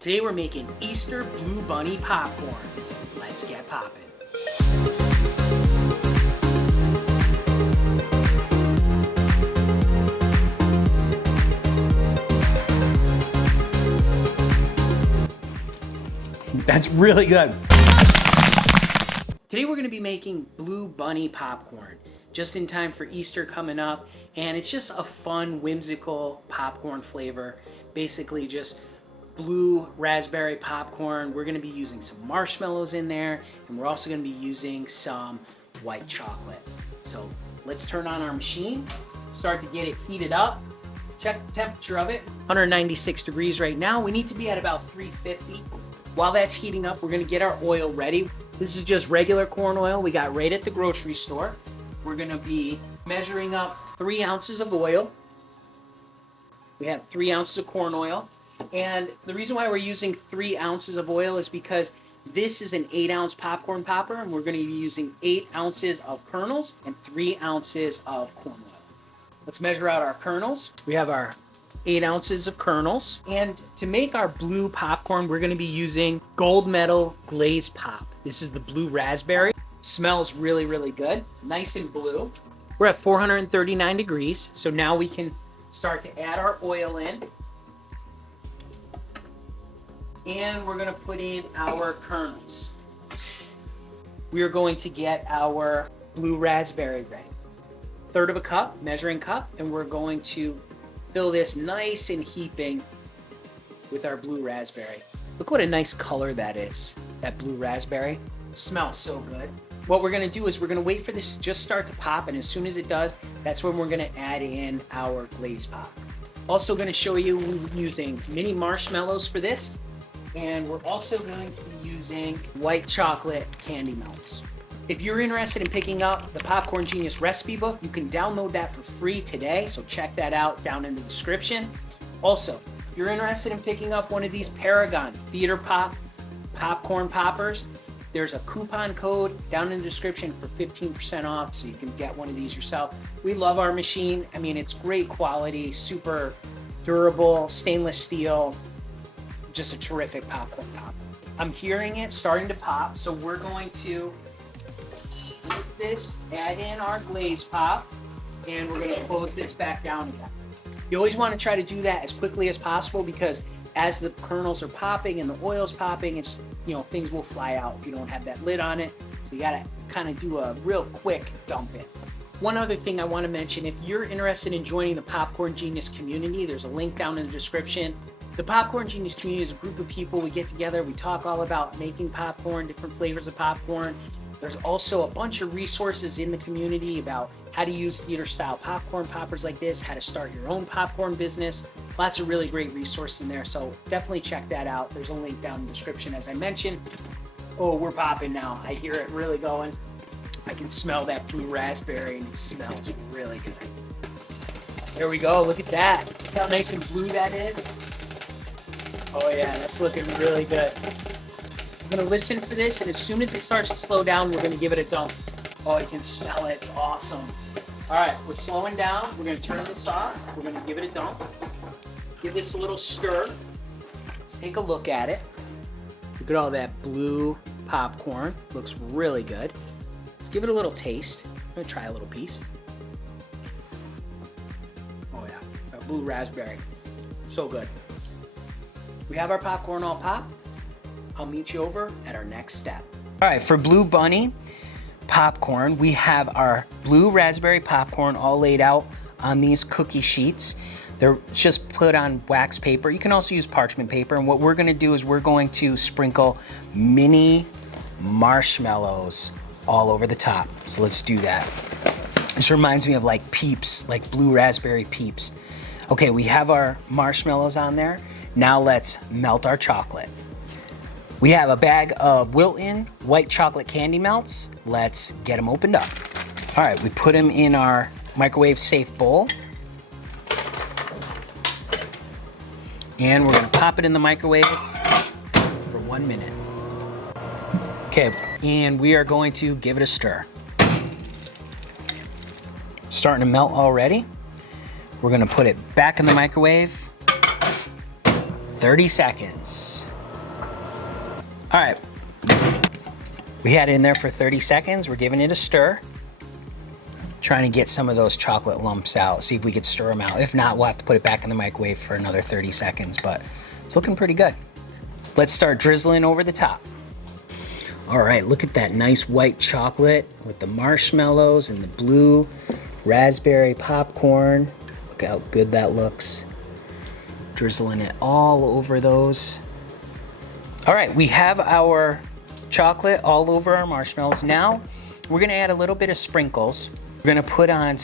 Today we're making Easter Blue Bunny popcorn, so let's get popping. That's really good. Today we're going to be making Blue Bunny popcorn, just in time for Easter coming up, and it's just a fun, whimsical popcorn flavor. Basically just blue raspberry popcorn. We're going to be using some marshmallows in there, and we're also going to be using some white chocolate. So let's turn on our machine, start to get it heated up. Check the temperature of it, 196 degrees right now. We need to be at about 350. While that's heating up, we're going to get our oil ready. This is just regular corn oil we got right at the grocery store. We're going to be measuring up 3 ounces of oil. We have 3 ounces of corn oil. And the reason why we're using 3 ounces of oil is because this is an 8-ounce popcorn popper, and we're going to be using 8 ounces of kernels and 3 ounces of corn oil. Let's measure out our kernels. We have our 8 ounces of kernels. And to make our blue popcorn, we're going to be using Gold Medal Glaze Pop. This is the blue raspberry. Smells really, really good. Nice and blue. We're at 439 degrees, so now we can start to add our oil in. And we're going to put in our kernels. We are going to get our blue raspberry ready. 1/3 of a cup, measuring cup, and we're going to fill this nice and heaping with our blue raspberry. Look what a nice color that is, that blue raspberry. Smells so good. What we're going to do is we're going to wait for this to just start to pop, and as soon as it does, that's when we're going to add in our glaze pop. Also going to show you we're using mini marshmallows for this. And we're also going to be using white chocolate candy melts. If you're interested in picking up the Popcorn Genius recipe book, you can download that for free today, so check that out down in the description. Also, if you're interested in picking up one of these Paragon Theater Pop popcorn poppers, there's a coupon code down in the description for 15% off, so you can get one of these yourself. We love our machine. I mean, it's great quality, super durable, stainless steel. Just a terrific popcorn pop. I'm hearing it starting to pop, so we're going to put this, add in our glaze pop, and we're going to close this back down again. You always want to try to do that as quickly as possible, because as the kernels are popping and the oil's popping, it's, you know, things will fly out if you don't have that lid on it. So you got to kind of do a real quick dump in. One other thing I want to mention, if you're interested in joining the Popcorn Genius community, there's a link down in the description. The Popcorn Genius community is a group of people. We get together, we talk all about making popcorn, different flavors of popcorn. There's also a bunch of resources in the community about how to use theater-style popcorn poppers like this, how to start your own popcorn business. Lots of really great resources in there, so definitely check that out. There's a link down in the description, as I mentioned. Oh, we're popping now. I hear it really going. I can smell that blue raspberry, and it smells really good. There we go. Look at that. Look how nice and blue that is. Oh yeah, that's looking really good. I'm gonna listen for this, and as soon as it starts to slow down, we're gonna give it a dump. Oh, you can smell it, it's awesome. All right, we're slowing down. We're gonna turn this off. We're gonna give it a dump. Give this a little stir. Let's take a look at it. Look at all that blue popcorn. Looks really good. Let's give it a little taste. I'm gonna try a little piece. Oh yeah, that blue raspberry, so good. We have our popcorn all popped. I'll meet you over at our next step. All right, for Blue Bunny popcorn, we have our blue raspberry popcorn all laid out on these cookie sheets. They're just put on wax paper. You can also use parchment paper. And what we're gonna do is we're going to sprinkle mini marshmallows all over the top. So let's do that. This reminds me of like Peeps, like blue raspberry Peeps. Okay, we have our marshmallows on there. Now let's melt our chocolate. We have a bag of Wilton white chocolate candy melts. Let's get them opened up. All right, we put them in our microwave safe bowl. And we're gonna pop it in the microwave for 1 minute. Okay, and we are going to give it a stir. Starting to melt already. We're gonna put it back in the microwave. 30 seconds. All right, we had it in there for 30 seconds. We're giving it a stir. Trying to get some of those chocolate lumps out, see if we could stir them out. If not, we'll have to put it back in the microwave for another 30 seconds, but it's looking pretty good. Let's start drizzling over the top. All right, look at that nice white chocolate with the marshmallows and the blue raspberry popcorn. Look how good that looks. Drizzling it all over those. All right, we have our chocolate all over our marshmallows. Now, we're gonna add a little bit of sprinkles. We're gonna put on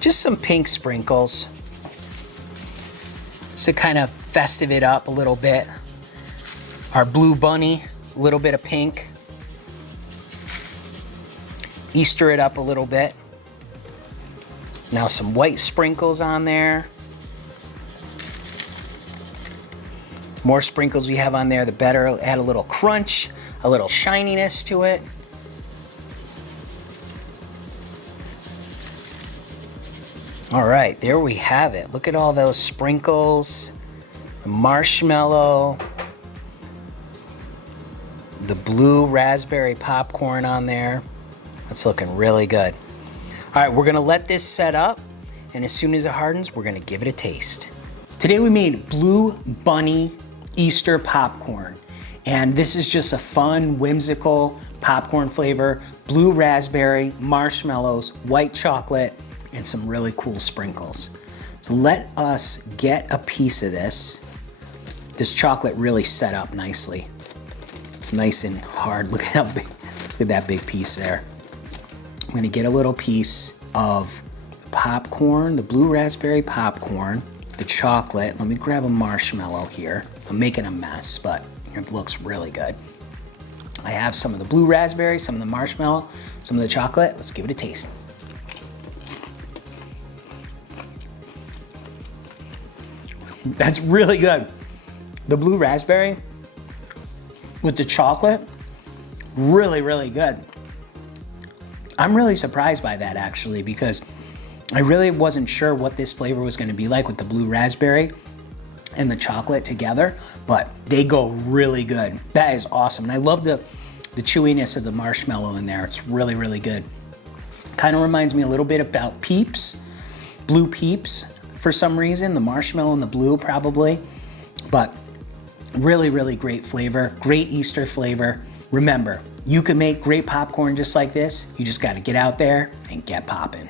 just some pink sprinkles to kind of festive it up a little bit. Our blue bunny, a little bit of pink. Easter it up a little bit. Now some white sprinkles on there. More sprinkles we have on there, the better. Add a little crunch, a little shininess to it. All right, there we have it. Look at all those sprinkles, the marshmallow, the blue raspberry popcorn on there. That's looking really good. All right, we're gonna let this set up, and as soon as it hardens, we're gonna give it a taste. Today we made Blue Bunny Easter popcorn, and this is just a fun, whimsical popcorn flavor. Blue raspberry, marshmallows, white chocolate, and some really cool sprinkles. So let us get a piece of this. This chocolate really set up nicely. It's nice and hard. Look at how big, look at that big piece there. I'm gonna get a little piece of popcorn, the blue raspberry popcorn, the chocolate. Let me grab a marshmallow here. I'm making a mess, but it looks really good. I have some of the blue raspberry, some of the marshmallow, some of the chocolate. Let's give it a taste. That's really good. The blue raspberry with the chocolate, really, really good. I'm really surprised by that actually, because I really wasn't sure what this flavor was gonna be like with the blue raspberry and the chocolate together, but they go really good. That is awesome. And I love the chewiness of the marshmallow in there. It's really, really good. Kind of reminds me a little bit about Peeps, Blue Peeps for some reason, the marshmallow and the blue probably, but really, really great flavor, great Easter flavor. Remember, you can make great popcorn just like this. You just gotta get out there and get popping.